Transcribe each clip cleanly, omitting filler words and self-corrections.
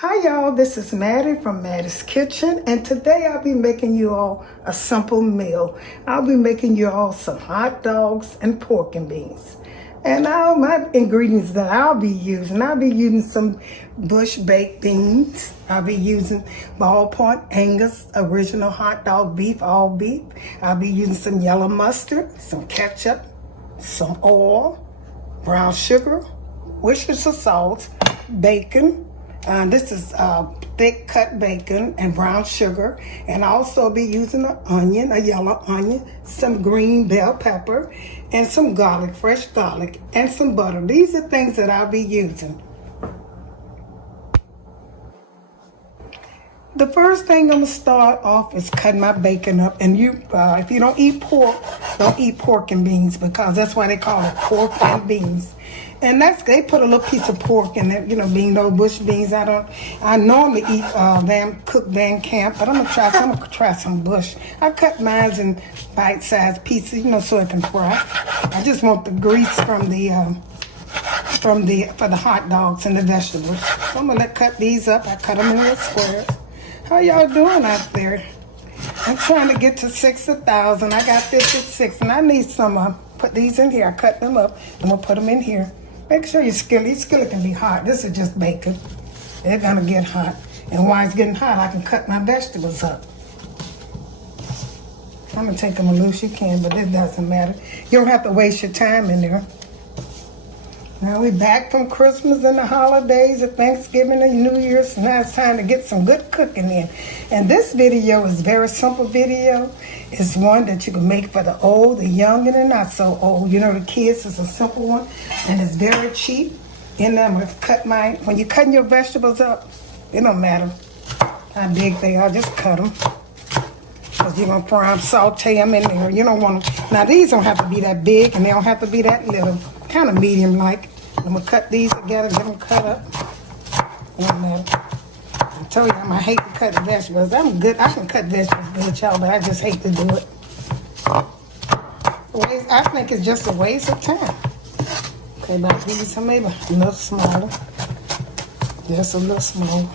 Hi y'all, this is Mattie from Mattie's Kitchen, and today I'll be making you all a simple meal. I'll be making you all some hot dogs and pork and beans. And all my ingredients that I'll be using some bush baked beans. I'll be using ballpark Angus original hot dog beef, all beef. I'll be using some yellow mustard, some ketchup, some oil, brown sugar, Worcestershire sauce, bacon. This is thick cut bacon and brown sugar, and I'll also be using an onion, a yellow onion, some green bell pepper, and some garlic, fresh garlic, and some butter. These are things that I'll be using. The first thing I'm gonna start off is cutting my bacon up, and if you don't eat pork and beans, because that's why they call it pork and beans. And they put a little piece of pork in it, being those bush beans. I normally eat cooked Van Camp, but I'm gonna try some bush. I cut mine in bite-sized pieces, so it can fry. I just want the grease for the hot dogs and the vegetables. So I'm gonna cut these up. I cut them in little squares. How y'all doing out there? I'm trying to get to 6,000. I got 56, and I need some. Put these in here. I cut them up. I'm gonna put them in here. Make sure your skillet can be hot. This is just bacon. They're gonna get hot. And while it's getting hot, I can cut my vegetables up. I'm gonna take them as loose you can, but it doesn't matter. You don't have to waste your time in there. Now we're back from Christmas and the holidays and Thanksgiving and New Year's. Now it's time to get some good cooking in. And this video is a very simple video. It's one that you can make for the old, the young, and the not so old. The kids, it's a simple one. And it's very cheap. And I'm going to cut when you're cutting your vegetables up, it don't matter how big they are, just cut them. Because you're going to fry them, saute them in there. You don't want them. Now these don't have to be that big and they don't have to be that little. Kind of medium-like. I'm going to cut these together, get them cut up. I told you I hate to cut vegetables. I'm good. I can cut vegetables good, y'all, but I just hate to do it. I think it's just a waste of time. Okay, but these are maybe a little smaller. Just a little smaller.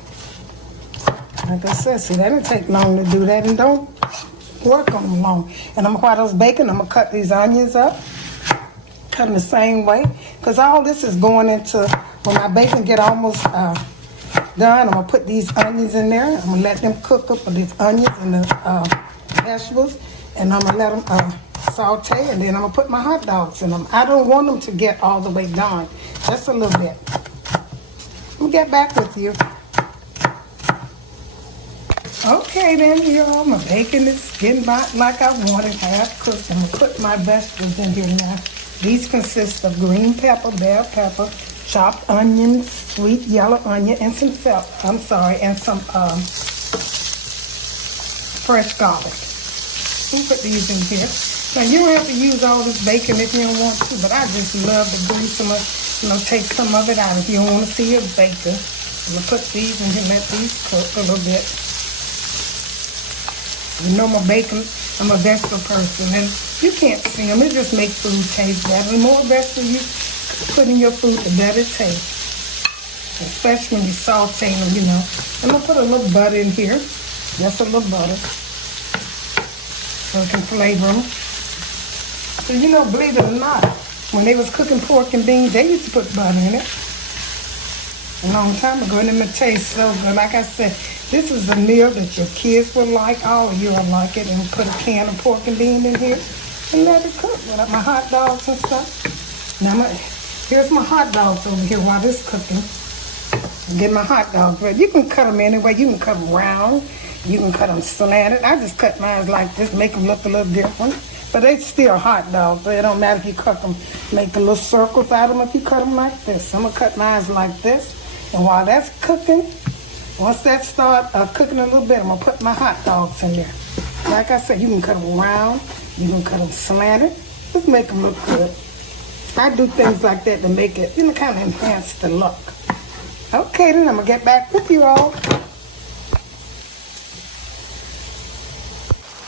Like I said, see, that didn't take long to do that, and don't work on them long. And while those bacon, I'm going to cut these onions up. Cut them the same way, because all this is going into, when my bacon get almost done, I'm going to put these onions in there. I'm going to let them cook up with these onions and the vegetables, and I'm going to let them saute, and then I'm going to put my hot dogs in them. I don't want them to get all the way done, just a little bit. We'll get back with you. Okay then, y'all, my bacon is getting back like I wanted, half cooked. I'm going to put my vegetables in here now. These consist of green pepper, bell pepper, chopped onions, sweet yellow onion, and some fresh garlic. We'll put these in here. Now you don't have to use all this bacon if you don't want to, but I just love the grease. Take some of it out if you don't want to see your bacon. I'm gonna put these in here, let these cook a little bit. My bacon, I'm a vegetable person, and you can't see them. It just makes food taste better. The more vegetables you put in your food, the better it tastes. Especially when you saute them, I'm going to put a little butter in here. Just a little butter. So it can flavor them. So, believe it or not, when they was cooking pork and beans, they used to put butter in it. A long time ago, and it tastes so good. Like I said, this is a meal that your kids will like. All of you will like it. And put a can of pork and beans in here and let it cook with my hot dogs and stuff. Now, here's my hot dogs over here while this cooking. Get my hot dogs ready. You can cut them anyway. You can cut them round. You can cut them slanted. I just cut mine like this, make them look a little different. But they still hot dogs. So it don't matter if you cut them, make a little circles out of them if you cut them like this. I'm going to cut mine like this. And while that's cooking, once that start cooking a little bit, I'm going to put my hot dogs in there. Like I said, you can cut them round, you can cut them slanted, just make them look good. I do things like that to make it, kind of enhance the look. Okay, then I'm going to get back with you all.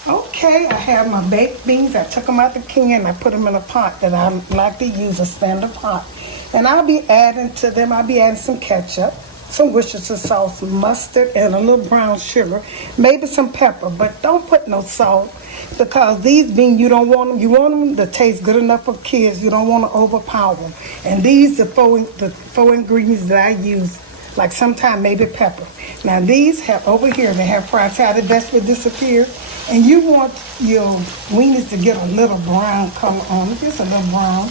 Okay, I have my baked beans. I took them out the can and I put them in a pot that I like to use, a standard pot. And I'll be adding to them, some ketchup, some Worcestershire sauce, mustard, and a little brown sugar, maybe some pepper, but don't put no salt because these beans, you don't want them. You want them to taste good enough for kids. You don't want to overpower them. And these are the four ingredients that I use, like sometimes maybe pepper. Now these have over here, they have fried how the vegetable disappear. And you want your weenies to get a little brown color on it, just a little brown.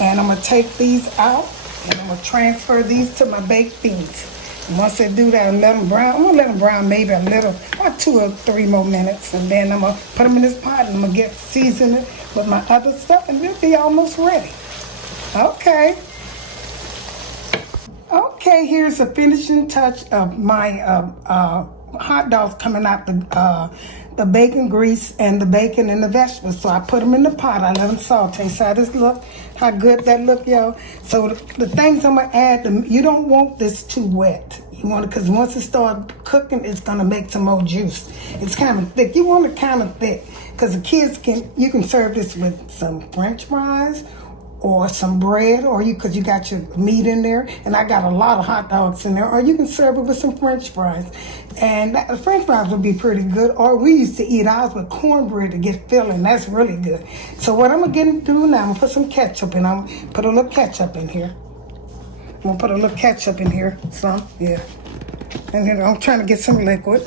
And I'm going to take these out, and I'm going to transfer these to my baked beans. And once I do that, and let them brown, I'm going to let them brown maybe a little, about 2 or 3 more minutes. And then I'm going to put them in this pot, and I'm going to get seasoned it with my other stuff, and they'll be almost ready. Okay. Okay, here's the finishing touch of my hot dogs coming out the bacon grease and the bacon and the vegetables. So I put them in the pot. I let them saute. So this look, how good that look, y'all. So the things I'm gonna add, you don't want this too wet. You want it, because once it starts cooking, it's gonna make some more juice. It's kind of thick. You want it kind of thick, because the kids you can serve this with some French fries or some bread, or because you got your meat in there, and I got a lot of hot dogs in there, or you can serve it with some French fries. And the French fries would be pretty good, or we used to eat ours with cornbread to get filling. That's really good. So what I'm gonna get into now, I'm gonna put some ketchup in. I'm gonna put a little ketchup in here. I'm gonna put a little ketchup in here, some, yeah. And then I'm trying to get some liquid.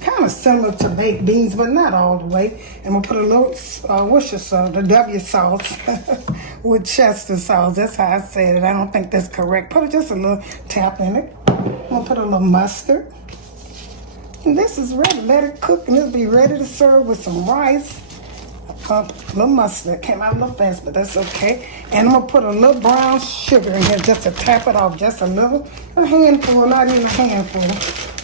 Kind of similar to baked beans, but not all the way. And we'll put a little Worcestershire sauce, the W sauce, with Chester sauce. That's how I said it. I don't think that's correct. Put just a little tap in it. I'm gonna put a little mustard. And this is ready. Let it cook, and it'll be ready to serve with some rice. A little mustard. Came out a little fast, but that's okay. And I'm gonna put a little brown sugar in here just to tap it off. Just a handful, not even a handful.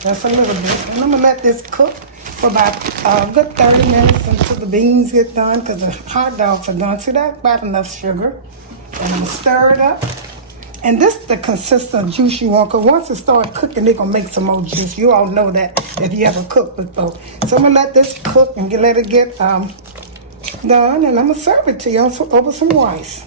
Just a little bit. And I'm gonna let this cook for about a good 30 minutes until the beans get done, because the hot dogs are done. So that's about enough sugar. And I'm gonna stir it up. And this is the consistent juice you want, because once it starts cooking, they're gonna make some more juice. You all know that if you ever cooked before. So I'm gonna let this cook and let it get done, and I'm gonna serve it to you over some rice.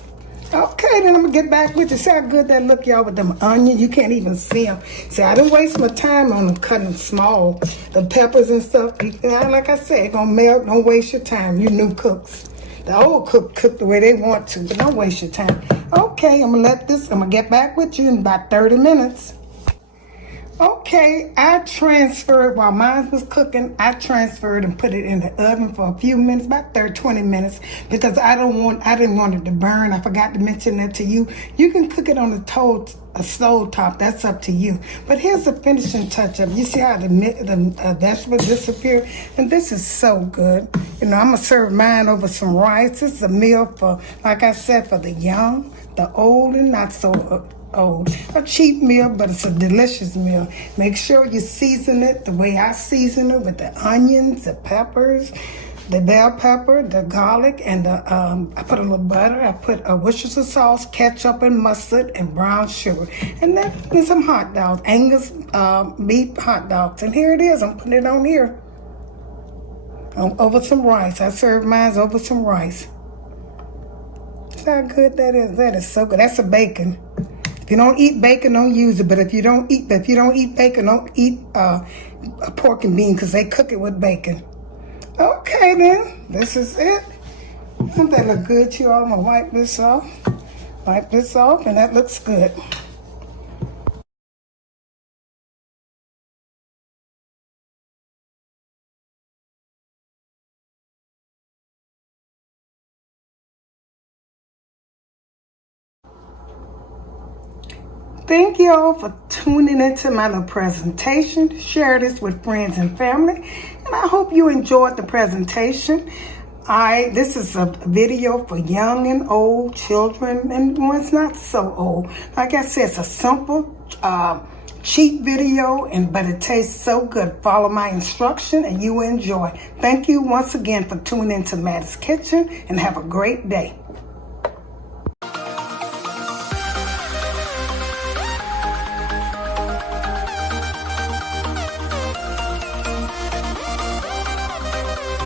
Okay, then I'm gonna get back with you. See how good that look, y'all, with them onions. You can't even see them. See, I didn't waste my time on them cutting small. The peppers and stuff, like I said, gonna melt. Don't waste your time. You new cooks. The old cook the way they want to, but don't waste your time. Okay, I'm gonna get back with you in about 30 minutes. Okay, I transferred, while mine was cooking, I transferred and put it in the oven for a few minutes, about 20 minutes, because I didn't want it to burn. I forgot to mention that to you. You can cook it on a stove top, that's up to you. But here's the finishing touch up. You see how the vegetables disappear? And this is so good. You know, I'm gonna serve mine over some rice. This is a meal for, like I said, for the young, the old, and not so old. A cheap meal, but it's a delicious meal. Make sure you season it the way I season it, with the onions, the peppers, the bell pepper, the garlic, and I put a little butter. I put a Worcestershire sauce, ketchup, and mustard, and brown sugar. And then some hot dogs, Angus beef hot dogs. And here it is. I'm putting it on here. Over some rice. I serve mine over some rice. See how good that is? That is so good. That's a bacon. If you don't eat bacon, don't use it. But if you don't eat bacon, don't eat a pork and bean, because they cook it with bacon. Okay, then. This is it. Doesn't that look good, you all? I'm going to wipe this off. Wipe this off, and that looks good. Thank you all for tuning into my little presentation. Share this with friends and family. And I hope you enjoyed the presentation. This is a video for young and old, children, and ones not so old. Like I said, it's a simple, cheap video, but it tastes so good. Follow my instruction and you will enjoy. Thank you once again for tuning into Mattie's Kitchen, and have a great day.